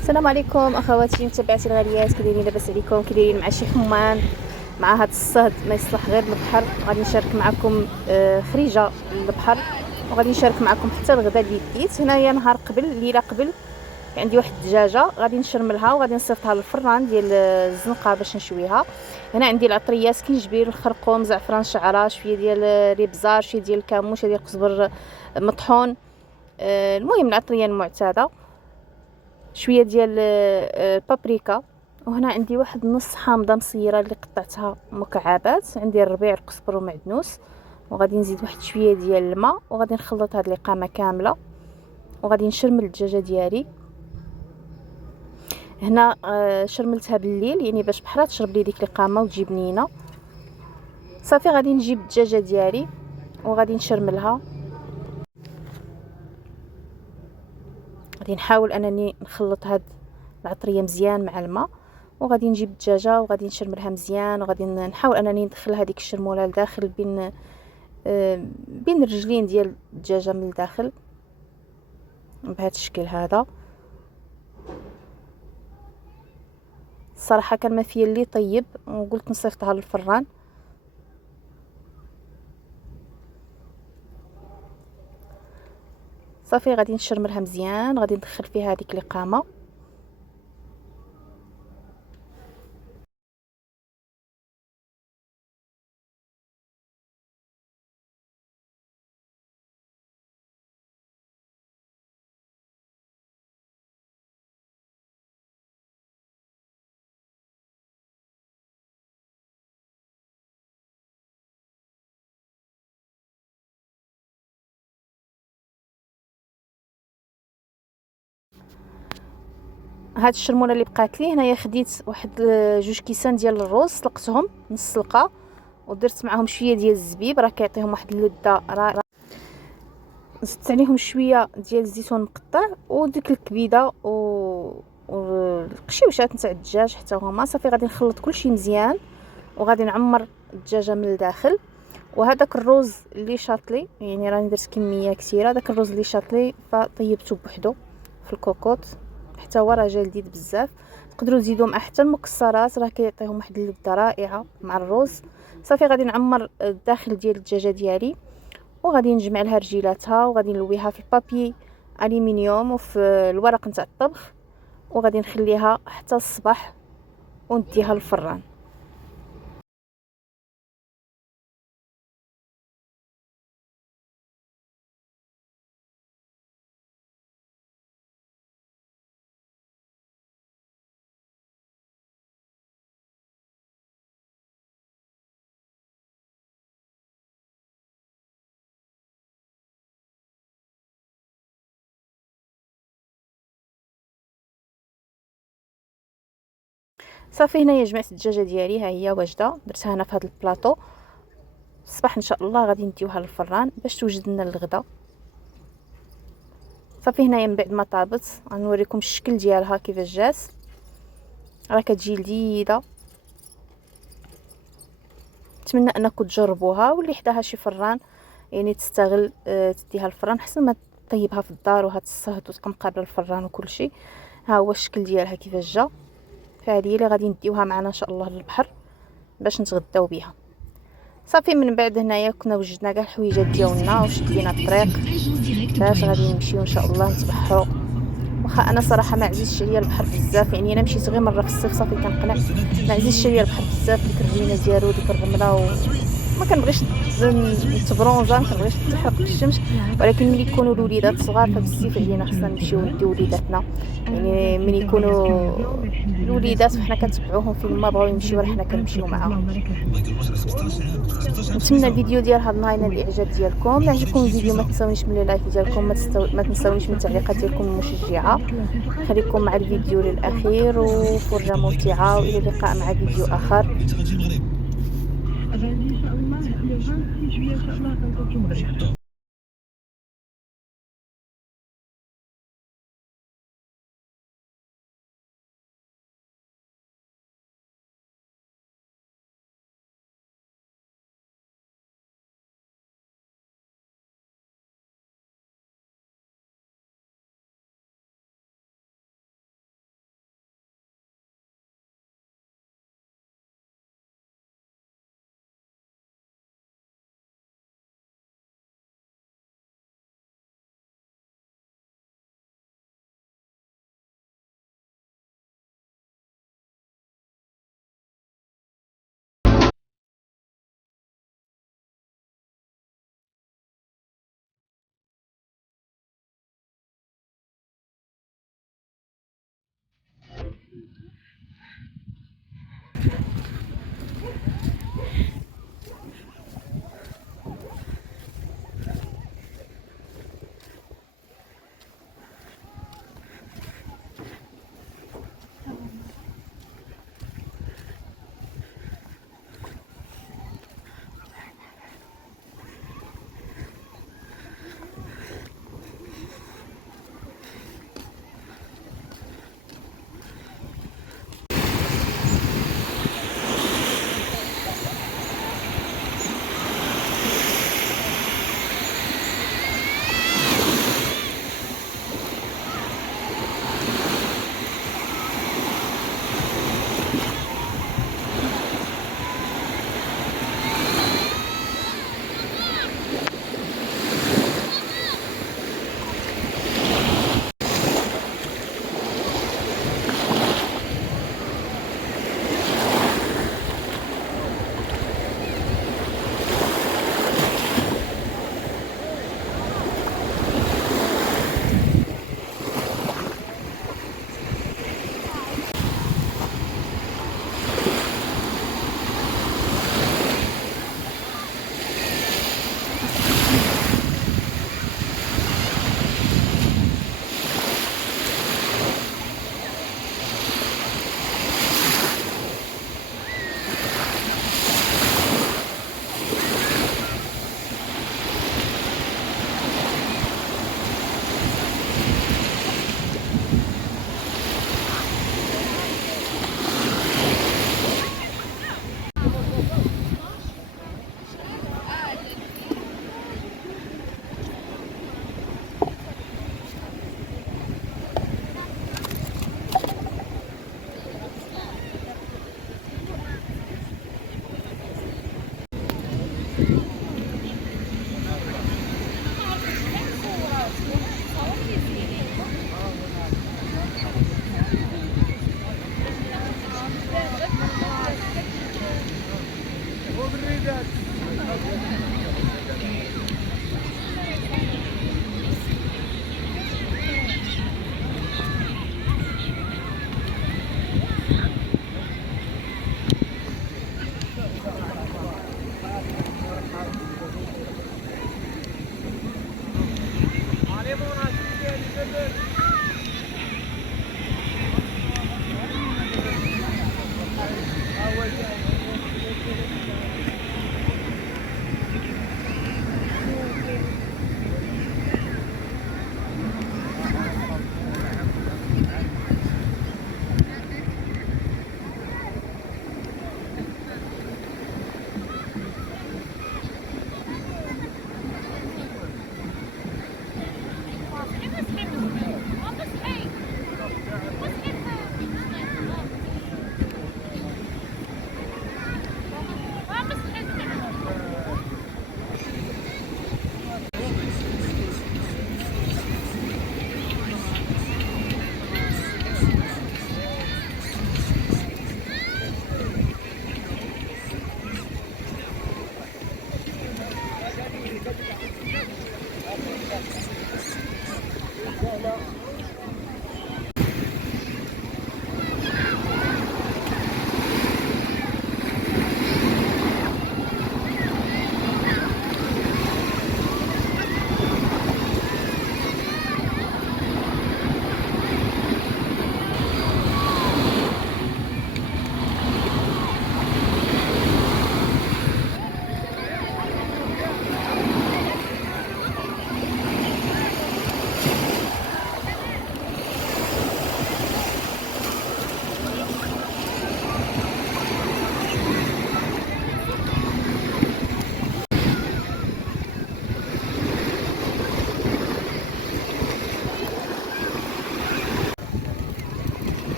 السلام عليكم اخواتي متابعاتي الغاليات، كي دايرين؟ لاباس عليكم؟ كي دايرين مع شي حمان مع هذا الصهد ما يصلح غير للبحر؟ غادي نشارك معكم خريجه للبحر، وغادي نشارك معكم حتى الغداء اللي ديت هنايا. نهار قبل، ليله قبل، عندي واحد الدجاجه غادي نشرملها وغادي نصيفطها للفران ديال الزنقه باش نشويها. هنا عندي العطريات: كنجبير، الخرقوم، زعفران، شعره، شويه ديال ريبزار، شويه ديال الكمون، شويه ديال القزبر مطحون. المهم العطريه المعتاده، شويه ديال البابريكا. وهنا عندي واحد نص حامضه مصيره اللي قطعتها مكعبات. عندي الربيع، القزبر ومعدنوس. وغادي نزيد واحد شويه ديال الماء وغادي نخلط هاد القامه كامله وغادي نشرمل الدجاجه ديالي. هنا شرملتها بالليل يعني باش بحال تشرب لي ديك القامه وتجي بنينه. صافي غادي نجيب الدجاجه ديالي وغادي نشرملها. غادي نحاول انني نخلط هاد العطريه مزيان مع الماء، وغادي نجيب الدجاجه وغادي نشرملها مزيان، وغادي نحاول انني ندخل هذيك الشرموله لداخل بين الرجلين ديال الدجاجه من الداخل بهذا الشكل هذا. الصراحه كان ما فيا اللي طيب وقلت نصيفطها للفران. صافي غادي نشرملها مزيان، غادي ندخل فيها هذيك القامه. هاد الشرموله اللي بقات لي هنايا، خديت واحد جوج كيسان ديال الرز، سلقتهم نص سلقه ودرت معاهم شويه ديال الزبيب، راه كيعطيهم واحد اللذه. زدت عليهم شويه ديال الزيتون مقطع وديك الكبيده والقشيوشات نتاع الدجاج حتى هما. صافي غادي نخلط كلشي مزيان وغادي نعمر الدجاجه من الداخل. وهذاك الرز اللي شاطلي يعني راني درت كميه كثيره، داك الرز اللي شاطلي فطيبته بوحدو في الكوكوط حتى هو راه جا لذيذ بزاف. تقدروا تزيدوا معاه حتى المكسرات، راه كيعطيهم واحد اللذه رائعه مع الرز. صافي غادي نعمر الداخل ديال الدجاجه ديالي وغادي نجمع لها رجيلاتها وغادي نلويها في البابي الومنيوم وفي الورق نتاع الطبخ، وغادي نخليها حتى الصباح ونديها للفران. صافي هنايا جمعت الدجاجه ديالي، ها هي واجده، درتها هنا في هذا البلاطو. الصباح ان شاء الله غادي نديوها للفران باش توجد لنا الغدا. صافي هنايا من بعد ما طابت غنوريكم الشكل ديالها كيفاش جات، راه كتجي لذيذه. نتمنى انكم تجربوها، واللي حداها شي فران يعني تستغل تديها الفران حسن ما طيبها في الدار وهاد الصهد وتبقى مقابله الفران وكل شيء. ها هو الشكل ديالها كيفاش جا. فهذه اللي غادي نديوها معنا ان شاء الله للبحر باش نتغداو بها. صافي من بعد هنايا كنا وجدنا كاع الحويجات ديالنا وشدينا الطريق باش غادي نمشيو ان شاء الله نتبحروا. واخا انا صراحه ما عزيزش عليا البحر بزاف، يعني انا مشيت غير مره في الصيف صافي كنقنع. ما عزيزش عليا البحر بزاف، ديك الرينه ديالو ديك الرمله ما كنبغيش نتبرونزا، ما كنبغيش نتحرق في الشمس. ولكن ملي يكونوا الوليدات صغار فبزاف علينا خصنا نمشيو نديو وليداتنا، يعني ملي يكونوا الوليدات فحنا كنتبعوهم فين ما بغاو يمشيو راه حنا كنمشيو معاهم. نتمنى الفيديو ديال هاد النهار ينال الاعجاب ديالكم. الا عجبكم الفيديو ما تنساونيش من اللايك ديالكم، ما تنساونيش من التعليقات ديالكم المشجعه. خليكم مع الفيديو للاخير وفرجه ممتعه، والى اللقاء مع فيديو اخر.